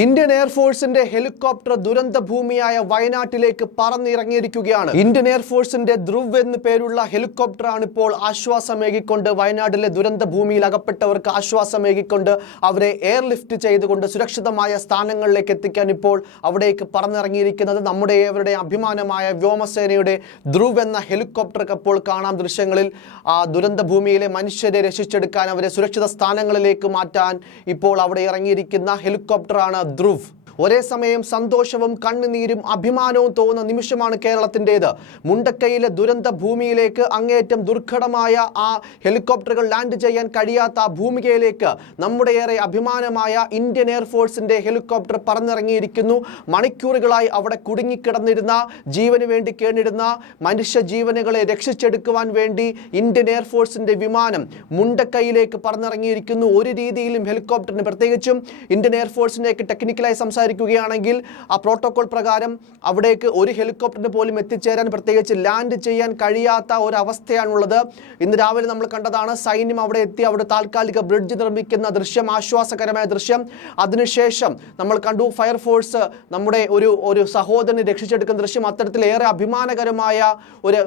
Indian എയർഫോഴ്സിന്റെ helicopter ദുരന്ത ഭൂമിയായ വയനാട്ടിലേക്ക് പറന്നിറങ്ങിയിരിക്കുകയാണ്. Indian എയർഫോഴ്സിന്റെ Dhruv എന്ന് പേരുള്ള ഹെലികോപ്റ്ററാണ് ഇപ്പോൾ ആശ്വാസമേകിക്കൊണ്ട് വയനാട്ടിലെ ദുരന്ത ഭൂമിയിൽ അകപ്പെട്ടവർക്ക് ആശ്വാസമേകിക്കൊണ്ട് അവരെ എയർലിഫ്റ്റ് ചെയ്തുകൊണ്ട് സുരക്ഷിതമായ സ്ഥാനങ്ങളിലേക്ക് എത്തിക്കാൻ ഇപ്പോൾ അവിടേക്ക് പറന്നിറങ്ങിയിരിക്കുന്നത് നമ്മുടെ ഏവരുടെ അഭിമാനമായ വ്യോമസേനയുടെ ധ്രുവ് എന്ന ഹെലികോപ്റ്റർ ഇപ്പോൾ കാണാം ദൃശ്യങ്ങളിൽ. ആ ദുരന്ത ഭൂമിയിലെ മനുഷ്യരെ രക്ഷിച്ചെടുക്കാൻ അവരെ സുരക്ഷിത സ്ഥാനങ്ങളിലേക്ക് മാറ്റാൻ ഇപ്പോൾ അവിടെ ഇറങ്ങിയിരിക്കുന്ന ഹെലികോപ്റ്ററാണ് ധ്രുവ് ഒരേ സമയം സന്തോഷവും കണ്ണുനീരും അഭിമാനവും തോന്നുന്ന നിമിഷമാണ് കേരളത്തിന്റെത്. മുണ്ടക്കയിലെ ദുരന്ത ഭൂമിയിലേക്ക് അങ്ങേയറ്റം ദുർഘടമായ ആ ഹെലികോപ്റ്ററുകൾ ലാൻഡ് ചെയ്യാൻ കഴിയാത്ത ഭൂമികയിലേക്ക് നമ്മുടെ ഏറെ അഭിമാനമായ ഇന്ത്യൻ എയർഫോഴ്സിന്റെ ഹെലികോപ്റ്റർ പറന്നിറങ്ങിയിരിക്കുന്നു. മണിക്കൂറുകളായി അവിടെ കുടുങ്ങിക്കിടന്നിരുന്ന ജീവന് വേണ്ടി കേണിടുന്ന മനുഷ്യ ജീവനുകളെ രക്ഷിച്ചെടുക്കുവാൻ വേണ്ടി ഇന്ത്യൻ എയർഫോഴ്സിന്റെ വിമാനം മുണ്ടക്കൈയിലേക്ക് പറന്നിറങ്ങിയിരിക്കുന്നു. ഒരു രീതിയിലും ഹെലികോപ്റ്ററിന് പ്രത്യേകിച്ചും ഇന്ത്യൻ എയർഫോഴ്സിന്റെയൊക്കെ ടെക്നിക്കലായി സംസാരിക്കുകയാണെങ്കിൽ ആ പ്രോട്ടോകോൾ പ്രകാരം അവിടേക്ക് ഒരു ഹെലികോപ്റ്ററിന് പോലും എത്തിച്ചേരാൻ പ്രത്യേകിച്ച് ലാൻഡ് ചെയ്യാൻ കഴിയാത്ത ഒരവസ്ഥയാണുള്ളത്. ഇന്ന് രാവിലെ നമ്മൾ കണ്ടതാണ് സൈന്യം അവിടെ എത്തി അവിടെ താൽക്കാലിക ബ്രിഡ്ജ് നിർമ്മിക്കുന്ന ദൃശ്യം ആശ്വാസകരമായ ദൃശ്യം. അതിനുശേഷം നമ്മൾ കണ്ടു ഫയർഫോഴ്സ് നമ്മുടെ ഒരു ഒരു സഹോദരനെ രക്ഷിച്ചെടുക്കുന്ന ദൃശ്യം. അത്തരത്തിലേറെ അഭിമാനകരമായ ഒരു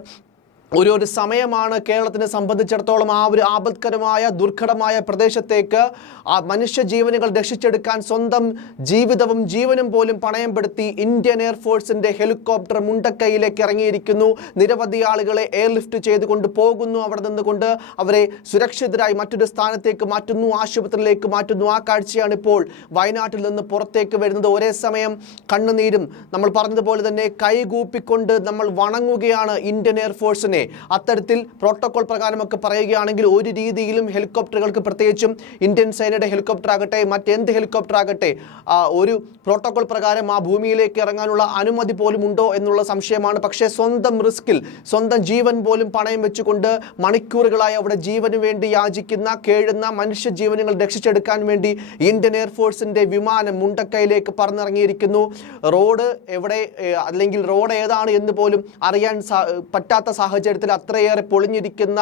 ഒരു ഒരു സമയമാണ് കേരളത്തിനെ സംബന്ധിച്ചിടത്തോളം ആ ഒരു ആപത്കരമായ ദുർഘടമായ പ്രദേശത്തേക്ക് ആ മനുഷ്യ ജീവനുകൾ രക്ഷിച്ചെടുക്കാൻ സ്വന്തം ജീവിതവും ജീവനും പോലും പണയംപെടുത്തി ഇന്ത്യൻ എയർഫോഴ്സിന്റെ ഹെലികോപ്റ്റർ മുണ്ടക്കൈയിലേക്ക് ഇറങ്ങിയിരിക്കുന്നു. നിരവധി ആളുകളെ എയർലിഫ്റ്റ് ചെയ്തുകൊണ്ട് പോകുന്നു. അവിടെ നിന്നുകൊണ്ട് അവരെ സുരക്ഷിതരായി മറ്റൊരു സ്ഥാനത്തേക്ക് മാറ്റുന്നു ആശുപത്രിയിലേക്ക് മാറ്റുന്നു. ആ കാഴ്ചയാണ് ഇപ്പോൾ വയനാട്ടിൽ നിന്ന് പുറത്തേക്ക് വരുന്നത്. ഒരേ സമയം കണ്ണുനീരും. നമ്മൾ പറഞ്ഞതുപോലെ തന്നെ കൈകൂപ്പിക്കൊണ്ട് നമ്മൾ വണങ്ങുകയാണ് ഇന്ത്യൻ എയർഫോഴ്സിനെ അത്തരത്തിൽ പ്രോട്ടോകോൾ പ്രകാരമൊക്കെ പറയുകയാണെങ്കിൽ ഒരു രീതിയിലും ഹെലികോപ്റ്ററുകൾക്ക് പ്രത്യേകിച്ചും ഇന്ത്യൻ സേനയുടെ ഹെലികോപ്റ്റർ ആകട്ടെ മറ്റെന്ത് ഹെലികോപ്റ്റർ ആകട്ടെ ഒരു പ്രോട്ടോകോൾ പ്രകാരം ആ ഭൂമിയിലേക്ക് ഇറങ്ങാനുള്ള അനുമതി പോലും ഉണ്ടോ എന്നുള്ള സംശയമാണ്. പക്ഷേ സ്വന്തം റിസ്കിൽ സ്വന്തം ജീവൻ പോലും പണയം വെച്ചുകൊണ്ട് മണിക്കൂറുകളായി അവിടെ ജീവന് വേണ്ടി യാചിക്കുന്ന കേഴുന്ന മനുഷ്യ ജീവനുകൾ രക്ഷിച്ചെടുക്കാൻ വേണ്ടി ഇന്ത്യൻ എയർഫോഴ്സിന്റെ വിമാനം മുണ്ടക്കയിലേക്ക് പറന്നിറങ്ങിയിരിക്കുന്നു. റോഡ് എവിടെ അല്ലെങ്കിൽ റോഡ് ഏതാണ് എന്ന് പോലും അറിയാൻ പറ്റാത്ത പറ്റാത്ത സാഹചര്യത്തിൽ അത്രയേറെ പൊളിഞ്ഞിരിക്കുന്ന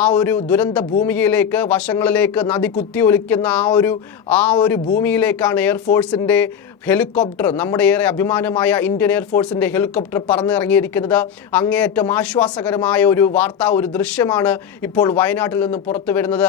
ആ ഒരു ദുരന്ത ഭൂമിയിലേക്ക് വശങ്ങളിലേക്ക് നദി കുത്തി ഒലിക്കുന്ന ആ ഒരു ആ ഒരു ഭൂമിയിലേക്കാണ് എയർഫോഴ്സിന്റെ ഹെലികോപ്റ്റർ നമ്മുടെ ഏറെ അഭിമാനമായ ഇന്ത്യൻ എയർഫോഴ്സിന്റെ ഹെലികോപ്റ്റർ പറന്നിറങ്ങിയിരിക്കുന്നത്. അങ്ങേയറ്റം ആശ്വാസകരമായ ഒരു വാർത്ത ഒരു ദൃശ്യമാണ് ഇപ്പോൾ വയനാട്ടിൽ നിന്ന് പുറത്തു വരുന്നത്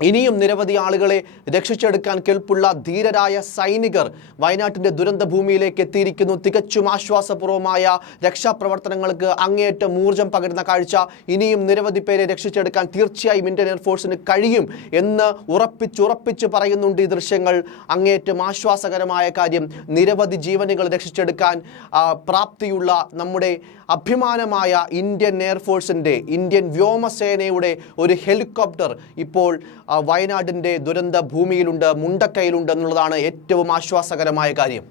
ഇനിയും നിരവധി ആളുകളെ രക്ഷിച്ചെടുക്കാൻ കെൽപ്പുള്ള ധീരരായ സൈനികർ വയനാട്ടിന്റെ ദുരന്ത ഭൂമിയിലേക്ക് എത്തിയിരിക്കുന്നു. തികച്ചും ആശ്വാസപൂർവമായ രക്ഷാപ്രവർത്തനങ്ങൾക്ക് അങ്ങേയറ്റം ഊർജം പകരുന്ന കാഴ്ച ഇനിയും നിരവധി പേരെ രക്ഷിച്ചെടുക്കാൻ തീർച്ചയായും ഇന്ത്യൻ എയർഫോഴ്സിന് കഴിയും എന്ന് ഉറപ്പിച്ചുറപ്പിച്ച് പറയുന്നുണ്ട് ഈ ദൃശ്യങ്ങൾ. അങ്ങേയറ്റം ആശ്വാസകരമായ കാര്യം നിരവധി ജീവനുകൾ രക്ഷിച്ചെടുക്കാൻ പ്രാപ്തിയുള്ള നമ്മുടെ അഭിമാനമായ ഇന്ത്യൻ എയർഫോഴ്സിന്റെ ഇന്ത്യൻ വ്യോമസേനയുടെ ഒരു ഹെലികോപ്റ്റർ ഇപ്പോൾ വയനാടിന്റെ ദുരന്ത ഭൂമിയിലുണ്ട് മുണ്ടക്കൈയിലുണ്ട് എന്നുള്ളതാണ് ഏറ്റവും ആശ്വാസകരമായ കാര്യം.